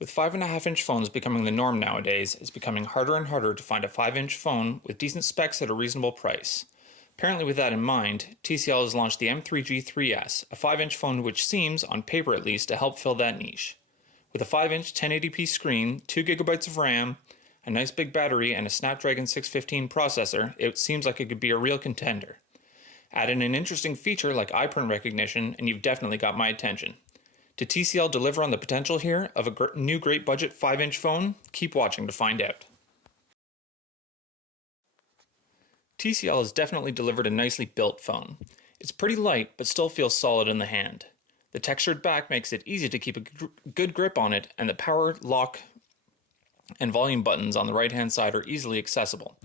With 5.5-inch phones becoming the norm nowadays, it's becoming harder and harder to find a 5-inch phone with decent specs at a reasonable price. Apparently with that in mind, TCL has launched the M3G 3S, a 5-inch phone which seems, on paper at least, to help fill that niche. With a 5-inch 1080p screen, 2GB of RAM, a nice big battery, and a Snapdragon 615 processor, it seems like it could be a real contender. Add in an interesting feature like Eyeprint recognition, and you've definitely got my attention. Did TCL deliver on the potential here of a new great budget 5-inch phone? Keep watching to find out. TCL has definitely delivered a nicely built phone. It's pretty light, but still feels solid in the hand. The textured back makes it easy to keep a good grip on it, and the power, lock, and volume buttons on the right-hand side are easily accessible.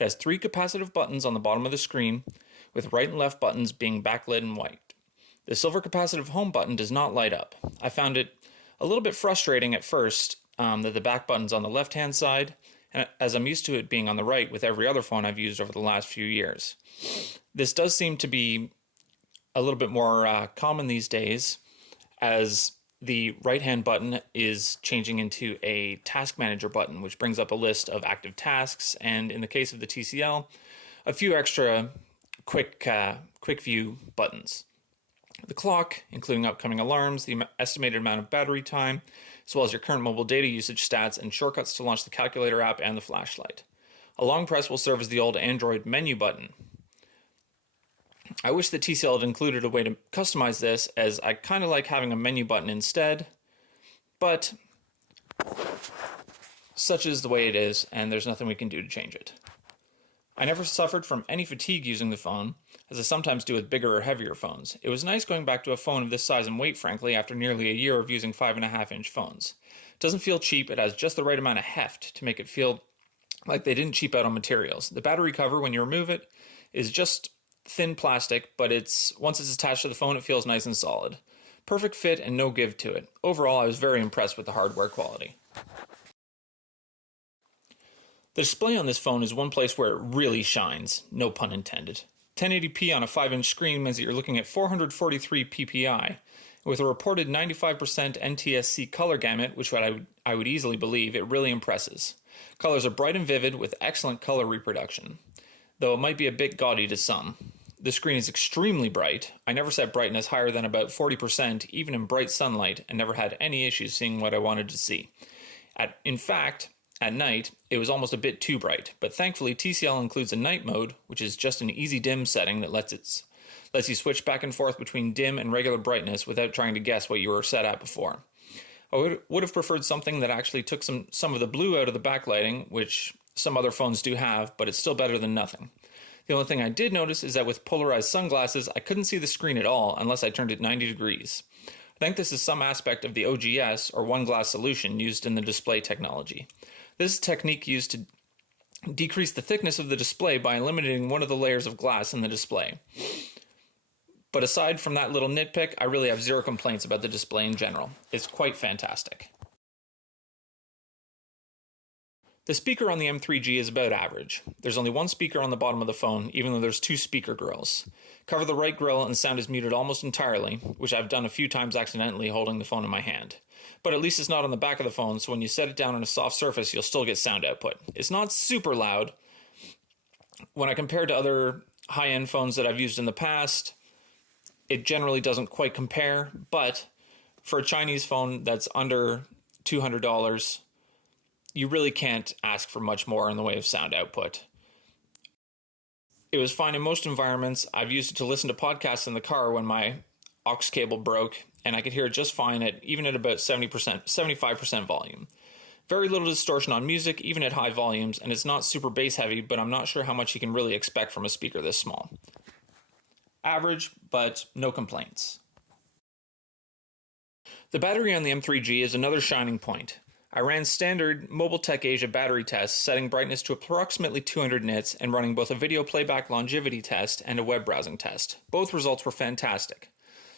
It has 3 capacitive buttons on the bottom of the screen, with right and left buttons being backlit in white. The silver capacitive home button does not light up. I found it a little bit frustrating at first that the back button's on the left-hand side, as I'm used to it being on the right with every other phone I've used over the last few years. This does seem to be a little bit more common these days, as the right-hand button is changing into a task manager button, which brings up a list of active tasks, and in the case of the TCL, a few extra quick view buttons. The clock, including upcoming alarms, the estimated amount of battery time, as well as your current mobile data usage stats and shortcuts to launch the calculator app and the flashlight. A long press will serve as the old Android menu button. I wish that TCL had included a way to customize this, as I kind of like having a menu button instead, but such is the way it is, and there's nothing we can do to change it. I never suffered from any fatigue using the phone, as I sometimes do with bigger or heavier phones. It was nice going back to a phone of this size and weight, frankly, after nearly a year of using 5.5-inch phones. It doesn't feel cheap, it has just the right amount of heft to make it feel like they didn't cheap out on materials. The battery cover, when you remove it, is just thin plastic, but once it's attached to the phone, it feels nice and solid. Perfect fit and no give to it. Overall, I was very impressed with the hardware quality. The display on this phone is one place where it really shines, no pun intended. 1080p on a 5-inch screen means that you're looking at 443 ppi, with a reported 95% NTSC color gamut, which I would easily believe, it really impresses. Colors are bright and vivid with excellent color reproduction, though it might be a bit gaudy to some. The screen is extremely bright. I never set brightness higher than about 40%, even in bright sunlight, and never had any issues seeing what I wanted to see. In fact, at night, it was almost a bit too bright, but thankfully TCL includes a night mode, which is just an easy dim setting that lets you switch back and forth between dim and regular brightness without trying to guess what you were set at before. I would have preferred something that actually took some of the blue out of the backlighting, which some other phones do have, but it's still better than nothing. The only thing I did notice is that with polarized sunglasses, I couldn't see the screen at all unless I turned it 90 degrees. I think this is some aspect of the OGS, or one glass solution, used in the display technology. This is a technique used to decrease the thickness of the display by eliminating one of the layers of glass in the display. But aside from that little nitpick, I really have zero complaints about the display in general. It's quite fantastic. The speaker on the M3G is about average. There's only one speaker on the bottom of the phone, even though there's 2 speaker grills. Cover the right grill and sound is muted almost entirely, which I've done a few times accidentally holding the phone in my hand. But at least it's not on the back of the phone, so when you set it down on a soft surface, you'll still get sound output. It's not super loud. When I compare to other high-end phones that I've used in the past, it generally doesn't quite compare, but for a Chinese phone that's under $200, you really can't ask for much more in the way of sound output. It was fine in most environments. I've used it to listen to podcasts in the car when my aux cable broke, and I could hear it just fine even at about 75% volume. Very little distortion on music, even at high volumes, and it's not super bass heavy, but I'm not sure how much you can really expect from a speaker this small. Average, but no complaints. The battery on the M3G is another shining point. I ran standard Mobile Tech Asia battery tests, setting brightness to approximately 200 nits and running both a video playback longevity test and a web browsing test. Both results were fantastic.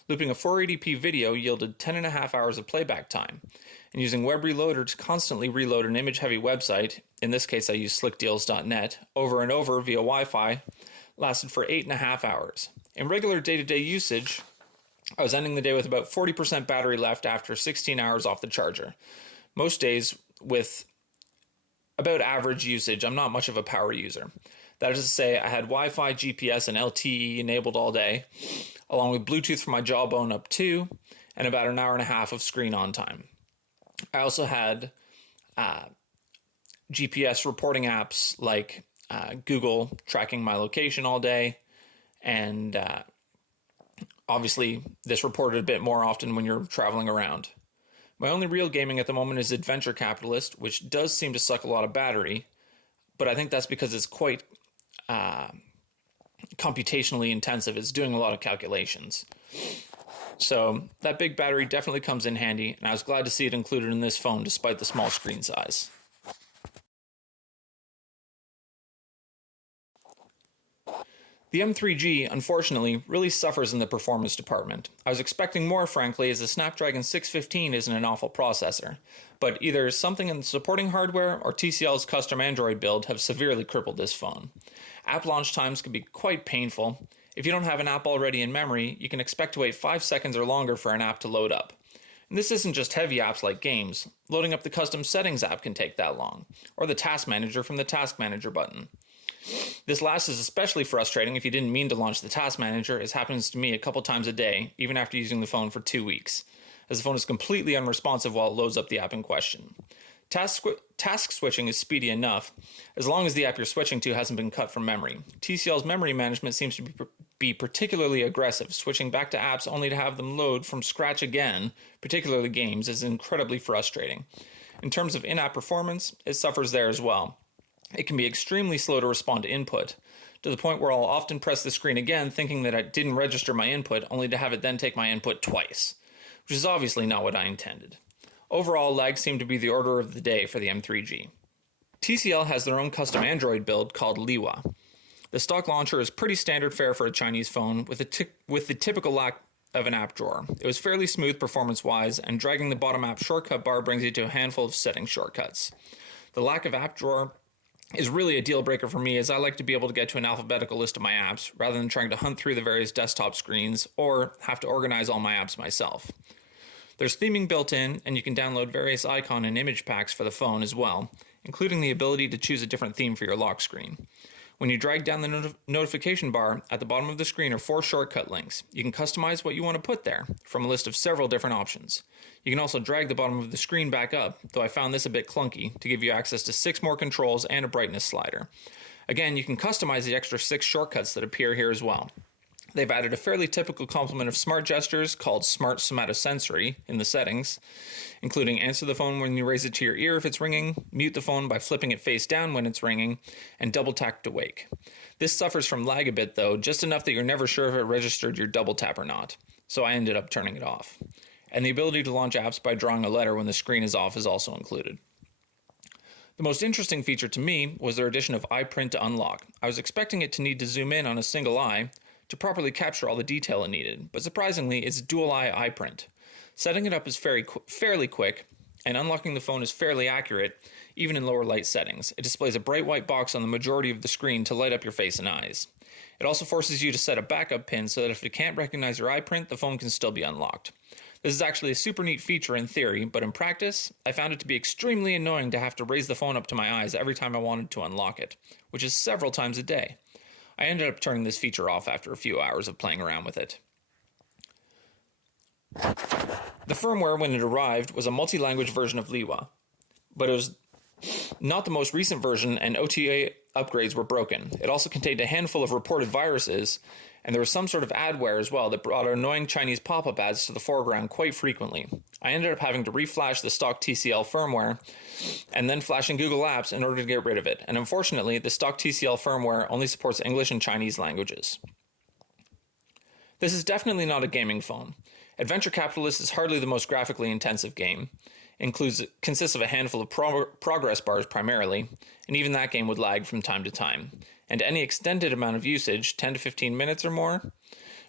Looping a 480p video yielded 10.5 hours of playback time, and using Web Reloader to constantly reload an image-heavy website, in this case I used slickdeals.net, over and over via Wi-Fi, lasted for 8.5 hours. In regular day-to-day usage, I was ending the day with about 40% battery left after 16 hours off the charger. most days with about average usage. I'm not much of a power user. That is to say, I had Wi-Fi, GPS, and LTE enabled all day, along with Bluetooth for my jawbone up 2, and about an hour and a half of screen on time. I also had GPS reporting apps like Google tracking my location all day, and obviously this reported a bit more often when you're traveling around. My only real gaming at the moment is Adventure Capitalist, which does seem to suck a lot of battery, but I think that's because it's quite computationally intensive. It's doing a lot of calculations. So that big battery definitely comes in handy, and I was glad to see it included in this phone despite the small screen size. The M3G, unfortunately, really suffers in the performance department. I was expecting more, frankly, as the Snapdragon 615 isn't an awful processor, but either something in the supporting hardware or TCL's custom Android build have severely crippled this phone. App launch times can be quite painful. If you don't have an app already in memory, you can expect to wait 5 seconds or longer for an app to load up. And this isn't just heavy apps like games. Loading up the custom settings app can take that long, or the task manager from the task manager button. This last is especially frustrating if you didn't mean to launch the task manager, as happens to me a couple times a day, even after using the phone for 2 weeks, as the phone is completely unresponsive while it loads up the app in question. Task switching is speedy enough, as long as the app you're switching to hasn't been cut from memory. TCL's memory management seems to be particularly aggressive. Switching back to apps only to have them load from scratch again, particularly games, is incredibly frustrating. In terms of in-app performance, it suffers there as well. It can be extremely slow to respond to input, to the point where I'll often press the screen again thinking that I didn't register my input, only to have it then take my input twice, which is obviously not what I intended. Overall, lag seemed to be the order of the day for the M3G. TCL has their own custom Android build called Liwa. The stock launcher is pretty standard fare for a Chinese phone, with the typical lack of an app drawer. It was fairly smooth performance-wise, and dragging the bottom app shortcut bar brings you to a handful of setting shortcuts. The lack of app drawer is really a deal breaker for me, as I like to be able to get to an alphabetical list of my apps rather than trying to hunt through the various desktop screens or have to organize all my apps myself. There's theming built in, and you can download various icon and image packs for the phone as well, including the ability to choose a different theme for your lock screen. When you drag down the notification bar, at the bottom of the screen are 4 shortcut links. You can customize what you want to put there from a list of several different options. You can also drag the bottom of the screen back up, though I found this a bit clunky, to give you access to 6 more controls and a brightness slider. Again, you can customize the extra 6 shortcuts that appear here as well. They've added a fairly typical complement of smart gestures called Smart Somatosensory in the settings, including answer the phone when you raise it to your ear if it's ringing, mute the phone by flipping it face down when it's ringing, and double tap to wake. This suffers from lag a bit though, just enough that you're never sure if it registered your double tap or not, so I ended up turning it off. And the ability to launch apps by drawing a letter when the screen is off is also included. The most interesting feature to me was their addition of Eyeprint to unlock. I was expecting it to need to zoom in on a single eye to properly capture all the detail it needed, but surprisingly, it's dual-eye Eyeprint. Setting it up is fairly quick, and unlocking the phone is fairly accurate, even in lower light settings. It displays a bright white box on the majority of the screen to light up your face and eyes. It also forces you to set a backup pin so that if it can't recognize your Eyeprint, the phone can still be unlocked. This is actually a super neat feature in theory, but in practice, I found it to be extremely annoying to have to raise the phone up to my eyes every time I wanted to unlock it, which is several times a day. I ended up turning this feature off after a few hours of playing around with it. The firmware, when it arrived, was a multi-language version of Liwa, but it was not the most recent version, and OTA upgrades were broken. It also contained a handful of reported viruses, and there was some sort of adware as well that brought annoying Chinese pop-up ads to the foreground quite frequently. I ended up having to reflash the stock TCL firmware and then flashing Google Apps in order to get rid of it, and unfortunately, the stock TCL firmware only supports English and Chinese languages. This is definitely not a gaming phone. Adventure Capitalist is hardly the most graphically intensive game. It consists of a handful of progress bars primarily, and even that game would lag from time to time. And any extended amount of usage, 10 to 15 minutes or more,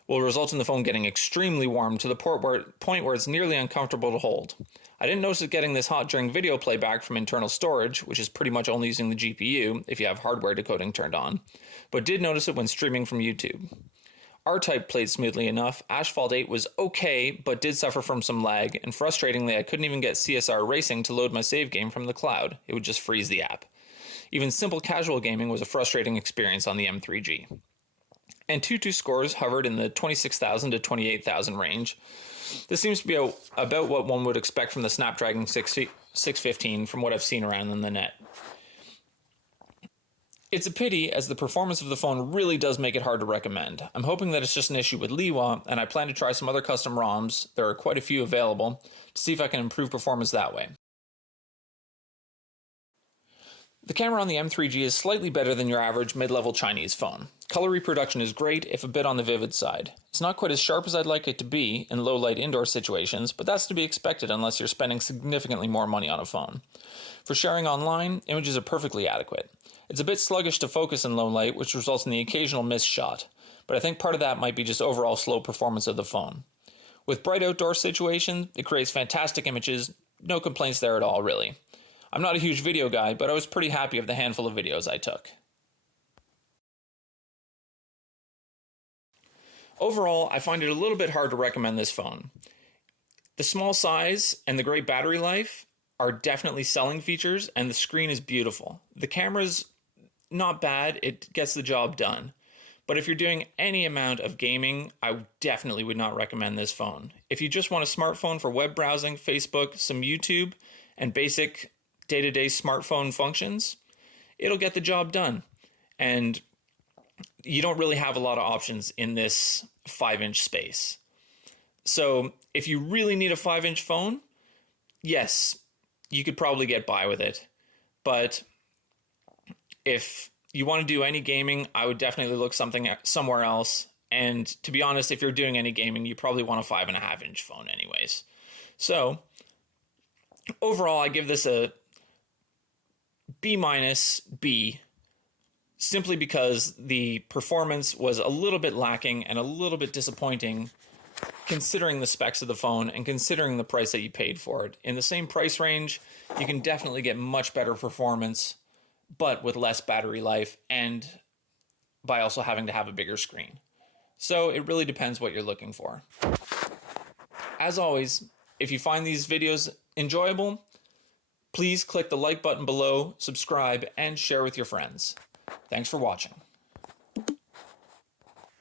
will result in the phone getting extremely warm to the point where it's nearly uncomfortable to hold. I didn't notice it getting this hot during video playback from internal storage, which is pretty much only using the GPU if you have hardware decoding turned on, but did notice it when streaming from YouTube. R-Type played smoothly enough, Asphalt 8 was okay, but did suffer from some lag, and frustratingly I couldn't even get CSR Racing to load my save game from the cloud. It would just freeze the app. Even simple casual gaming was a frustrating experience on the M3G. Antutu scores hovered in the 26,000 to 28,000 range. This seems to be about what one would expect from the Snapdragon 615 from what I've seen around in the net. It's a pity, as the performance of the phone really does make it hard to recommend. I'm hoping that it's just an issue with Liwa, and I plan to try some other custom ROMs, there are quite a few available, to see if I can improve performance that way. The camera on the M3G is slightly better than your average mid-level Chinese phone. Color reproduction is great, if a bit on the vivid side. It's not quite as sharp as I'd like it to be in low-light indoor situations, but that's to be expected unless you're spending significantly more money on a phone. For sharing online, images are perfectly adequate. It's a bit sluggish to focus in low light, which results in the occasional missed shot, but I think part of that might be just overall slow performance of the phone. With bright outdoor situations, it creates fantastic images, no complaints there at all, really. I'm not a huge video guy, but I was pretty happy with the handful of videos I took. Overall, I find it a little bit hard to recommend this phone. The small size and the great battery life are definitely selling features, and the screen is beautiful. The camera's not bad, it gets the job done. But if you're doing any amount of gaming, I definitely would not recommend this phone. If you just want a smartphone for web browsing, Facebook, some YouTube, and basic day-to-day smartphone functions, it'll get the job done. And you don't really have a lot of options in this 5-inch space. So if you really need a 5-inch phone, yes, you could probably get by with it. But if you want to do any gaming, I would definitely look somewhere else. And to be honest, if you're doing any gaming, you probably want a 5.5-inch phone anyways. So overall, I give this a B-B, simply because the performance was a little bit lacking and a little bit disappointing considering the specs of the phone and considering the price that you paid for it. In the same price range, you can definitely get much better performance, but with less battery life and by also having to have a bigger screen. So it really depends what you're looking for. As always, if you find these videos enjoyable, please click the like button below, subscribe, and share with your friends. Thanks for watching.